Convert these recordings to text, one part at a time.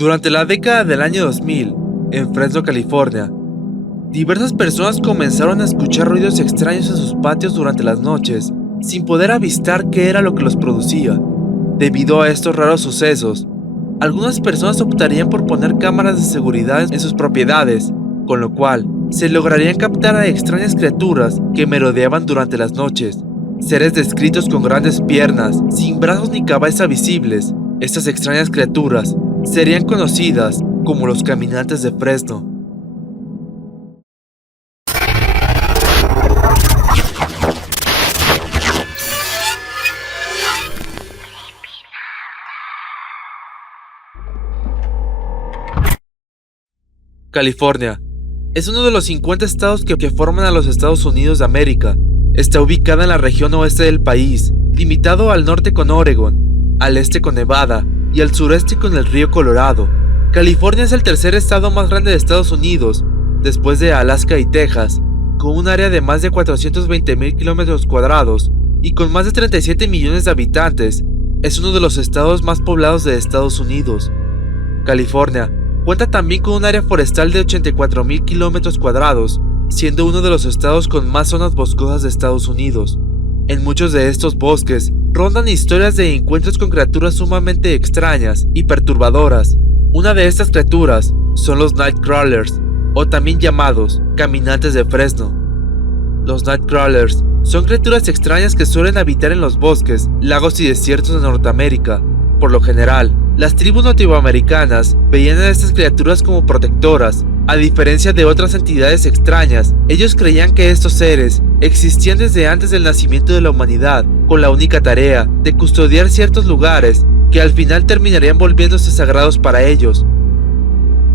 Durante la década del año 2000, en Fresno, California, diversas personas comenzaron a escuchar ruidos extraños en sus patios durante las noches, sin poder avistar qué era lo que los producía. Debido a estos raros sucesos, algunas personas optarían por poner cámaras de seguridad en sus propiedades, con lo cual se lograrían captar a extrañas criaturas que merodeaban durante las noches. Seres descritos con grandes piernas, sin brazos ni cabeza visibles, estas extrañas criaturas serían conocidas como los caminantes de Fresno. California es uno de los 50 estados que forman a los Estados Unidos de América. Está ubicada en la región oeste del país, limitado al norte con Oregon, al este con Nevada y al sureste con el río Colorado. California es el tercer estado más grande de Estados Unidos, después de Alaska y Texas, con un área de más de 420,000 kilómetros cuadrados y con más de 37 millones de habitantes. Es uno de los estados más poblados de Estados Unidos. California cuenta también con un área forestal de 84,000 kilómetros cuadrados, siendo uno de los estados con más zonas boscosas de Estados Unidos. En muchos de estos bosques rondan historias de encuentros con criaturas sumamente extrañas y perturbadoras. Una de estas criaturas son los Nightcrawlers, o también llamados caminantes de Fresno. Los Nightcrawlers son criaturas extrañas que suelen habitar en los bosques, lagos y desiertos de Norteamérica. Por lo general, las tribus nativoamericanas veían a estas criaturas como protectoras. A diferencia de otras entidades extrañas, ellos creían que estos seres existían desde antes del nacimiento de la humanidad, con la única tarea de custodiar ciertos lugares que al final terminarían volviéndose sagrados para ellos.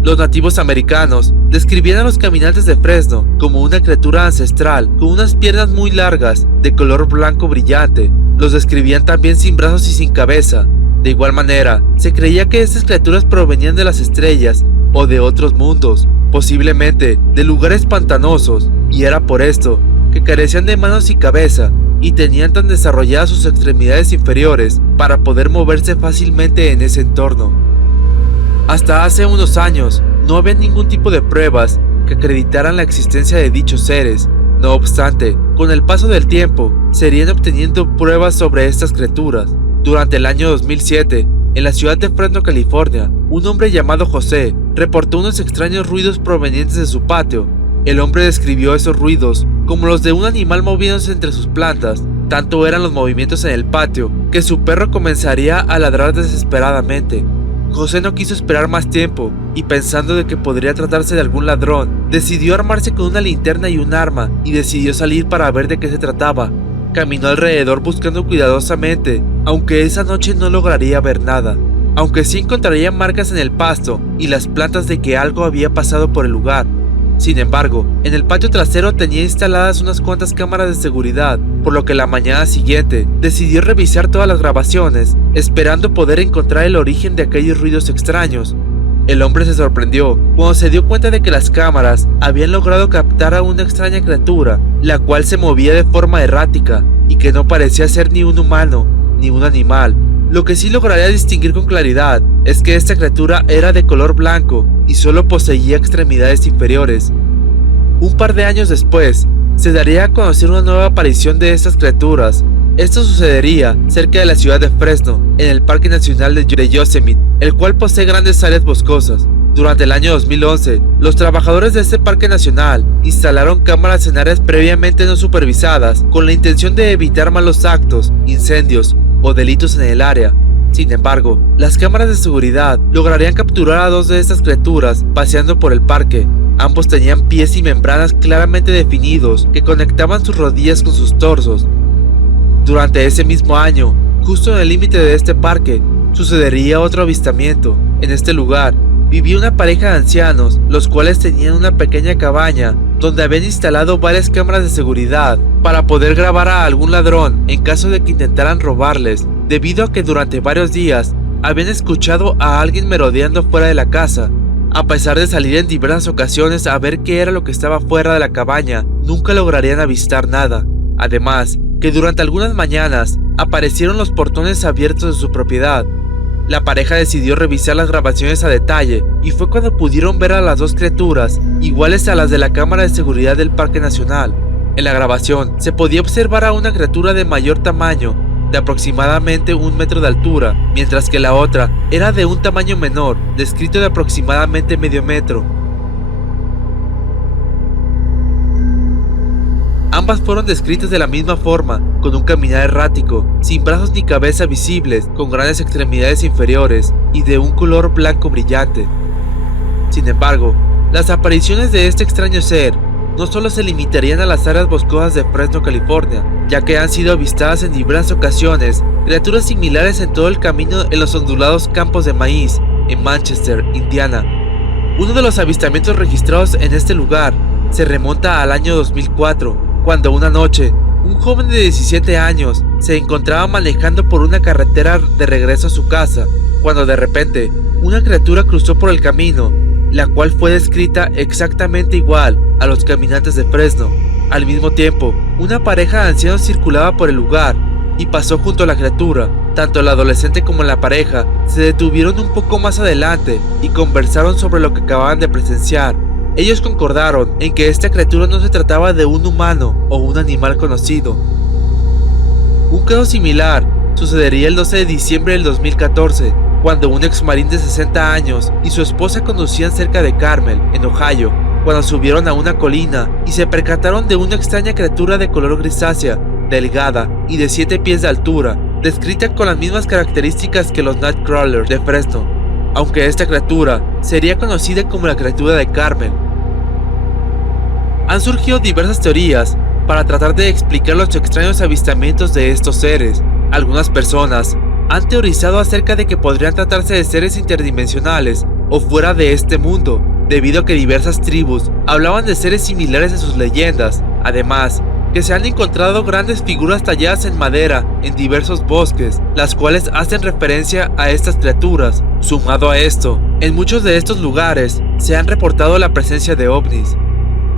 Los nativos americanos describían a los caminantes de Fresno como una criatura ancestral con unas piernas muy largas de color blanco brillante. Los describían también sin brazos y sin cabeza. De igual manera, se creía que estas criaturas provenían de las estrellas o de otros mundos, posiblemente de lugares pantanosos, y era por esto que carecían de manos y cabeza y tenían tan desarrolladas sus extremidades inferiores para poder moverse fácilmente en ese entorno. Hasta hace unos años no había ningún tipo de pruebas que acreditaran la existencia de dichos seres. No obstante, con el paso del tiempo se irían obteniendo pruebas sobre estas criaturas. Durante el año 2007, en la ciudad de Fresno, California, un hombre llamado José reportó unos extraños ruidos provenientes de su patio. El hombre describió esos ruidos como los de un animal moviéndose entre sus plantas. Tanto eran los movimientos en el patio que su perro comenzaría a ladrar desesperadamente. José no quiso esperar más tiempo y, pensando de que podría tratarse de algún ladrón, decidió armarse con una linterna y un arma y decidió salir para ver de qué se trataba. Caminó alrededor buscando cuidadosamente, aunque esa noche no lograría ver nada, aunque sí encontraría marcas en el pasto y las plantas de que algo había pasado por el lugar. Sin embargo, en el patio trasero tenía instaladas unas cuantas cámaras de seguridad, por lo que la mañana siguiente decidió revisar todas las grabaciones, esperando poder encontrar el origen de aquellos ruidos extraños. El hombre se sorprendió cuando se dio cuenta de que las cámaras habían logrado captar a una extraña criatura, la cual se movía de forma errática y que no parecía ser ni un humano ni un animal. Lo que sí lograría distinguir con claridad es que esta criatura era de color blanco y solo poseía extremidades inferiores. Un par de años después, se daría a conocer una nueva aparición de estas criaturas. Esto sucedería cerca de la ciudad de Fresno, en el Parque Nacional de Yosemite, el cual posee grandes áreas boscosas. Durante el año 2011, los trabajadores de este parque nacional instalaron cámaras en áreas previamente no supervisadas con la intención de evitar malos actos, incendios o delitos en el área. Sin embargo, las cámaras de seguridad lograrían capturar a dos de estas criaturas paseando por el parque. Ambos tenían pies y membranas claramente definidos que conectaban sus rodillas con sus torsos. Durante ese mismo año, justo en el límite de este parque, sucedería otro avistamiento. En este lugar, vivía una pareja de ancianos, los cuales tenían una pequeña cabaña donde habían instalado varias cámaras de seguridad para poder grabar a algún ladrón en caso de que intentaran robarles, debido a que durante varios días habían escuchado a alguien merodeando fuera de la casa. A pesar de salir en diversas ocasiones a ver qué era lo que estaba fuera de la cabaña, nunca lograrían avistar nada. Además, que durante algunas mañanas aparecieron los portones abiertos de su propiedad. La pareja decidió revisar las grabaciones a detalle y fue cuando pudieron ver a las dos criaturas, iguales a las de la cámara de seguridad del Parque Nacional. En la grabación se podía observar a una criatura de mayor tamaño, de aproximadamente 1 metro de altura, mientras que la otra era de un tamaño menor, descrito de aproximadamente medio metro. Ambas fueron descritas de la misma forma, con un caminar errático, sin brazos ni cabeza visibles, con grandes extremidades inferiores y de un color blanco brillante. Sin embargo, las apariciones de este extraño ser no solo se limitarían a las áreas boscosas de Fresno, California, ya que han sido avistadas en diversas ocasiones criaturas similares en todo el camino en los ondulados campos de maíz en Manchester, Indiana. Uno de los avistamientos registrados en este lugar se remonta al año 2004, cuando una noche, un joven de 17 años se encontraba manejando por una carretera de regreso a su casa, cuando de repente una criatura cruzó por el camino, la cual fue descrita exactamente igual a los caminantes de Fresno. Al mismo tiempo, una pareja de ancianos circulaba por el lugar y pasó junto a la criatura. Tanto el adolescente como la pareja se detuvieron un poco más adelante y conversaron sobre lo que acababan de presenciar. Ellos concordaron en que esta criatura no se trataba de un humano o un animal conocido. Un caso similar sucedería el 12 de diciembre del 2014, cuando un exmarín de 60 años y su esposa conducían cerca de Carmel, en Ohio, cuando subieron a una colina y se percataron de una extraña criatura de color grisácea, delgada y de 7 pies de altura, descrita con las mismas características que los Nightcrawlers de Fresno, aunque esta criatura sería conocida como la criatura de Carmel. Han surgido diversas teorías para tratar de explicar los extraños avistamientos de estos seres. Algunas personas han teorizado acerca de que podrían tratarse de seres interdimensionales o fuera de este mundo, debido a que diversas tribus hablaban de seres similares en sus leyendas. Además, que se han encontrado grandes figuras talladas en madera en diversos bosques, las cuales hacen referencia a estas criaturas. Sumado a esto, en muchos de estos lugares se han reportado la presencia de ovnis.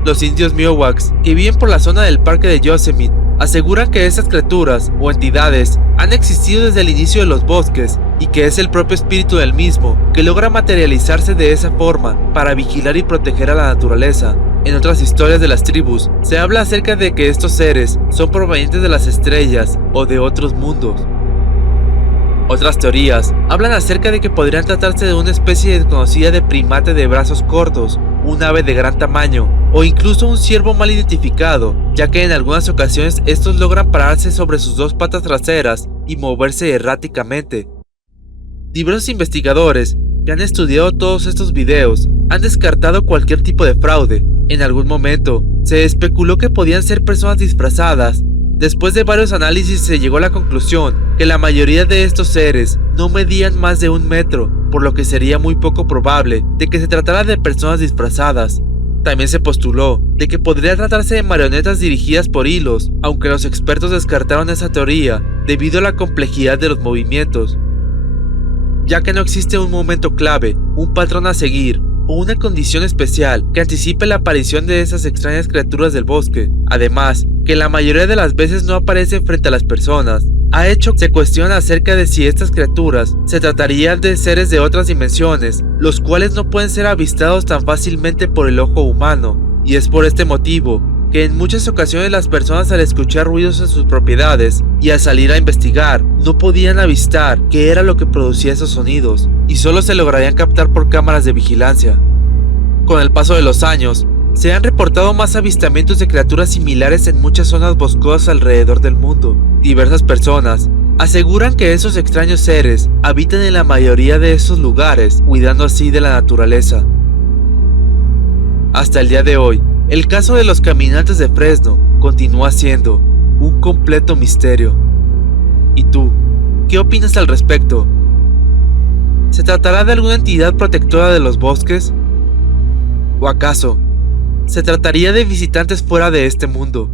Los indios Miwaks, que viven por la zona del parque de Yosemite, aseguran que estas criaturas o entidades han existido desde el inicio de los bosques y que es el propio espíritu del mismo que logra materializarse de esa forma para vigilar y proteger a la naturaleza. En otras historias de las tribus, se habla acerca de que estos seres son provenientes de las estrellas o de otros mundos. Otras teorías hablan acerca de que podrían tratarse de una especie desconocida de primate de brazos cortos, un ave de gran tamaño o incluso un ciervo mal identificado, ya que en algunas ocasiones estos logran pararse sobre sus 2 patas traseras y moverse erráticamente. Diversos investigadores que han estudiado todos estos videos han descartado cualquier tipo de fraude. En algún momento se especuló que podían ser personas disfrazadas. Después de varios análisis se llegó a la conclusión que la mayoría de estos seres no medían más de 1 metro, por lo que sería muy poco probable de que se tratara de personas disfrazadas. También se postuló de que podría tratarse de marionetas dirigidas por hilos, aunque los expertos descartaron esa teoría debido a la complejidad de los movimientos, ya que no existe un momento clave, un patrón a seguir o una condición especial que anticipe la aparición de esas extrañas criaturas del bosque. Además, que la mayoría de las veces no aparecen frente a las personas, ha hecho que se cuestione acerca de si estas criaturas se tratarían de seres de otras dimensiones, los cuales no pueden ser avistados tan fácilmente por el ojo humano, y es por este motivo que en muchas ocasiones las personas al escuchar ruidos en sus propiedades y al salir a investigar no podían avistar qué era lo que producía esos sonidos y solo se lograrían captar por cámaras de vigilancia. Con el paso de los años, se han reportado más avistamientos de criaturas similares en muchas zonas boscosas alrededor del mundo. Diversas personas aseguran que esos extraños seres habitan en la mayoría de esos lugares, cuidando así de la naturaleza. Hasta el día de hoy, el caso de los caminantes de Fresno continúa siendo un completo misterio. ¿Y tú, qué opinas al respecto? ¿Se tratará de alguna entidad protectora de los bosques? ¿O acaso se trataría de visitantes fuera de este mundo?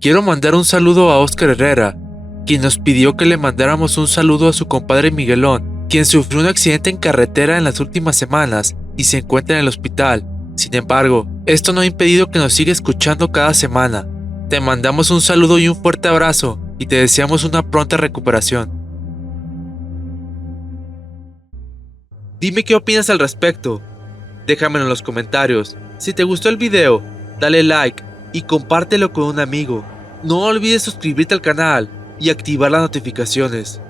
Quiero mandar un saludo a Oscar Herrera, quien nos pidió que le mandáramos un saludo a su compadre Miguelón, quien sufrió un accidente en carretera en las últimas semanas y se encuentra en el hospital. Sin embargo, esto no ha impedido que nos siga escuchando cada semana. Te mandamos un saludo y un fuerte abrazo y te deseamos una pronta recuperación. Dime qué opinas al respecto. Déjamelo en los comentarios. Si te gustó el video, dale like y compártelo con un amigo. No olvides suscribirte al canal y activar las notificaciones.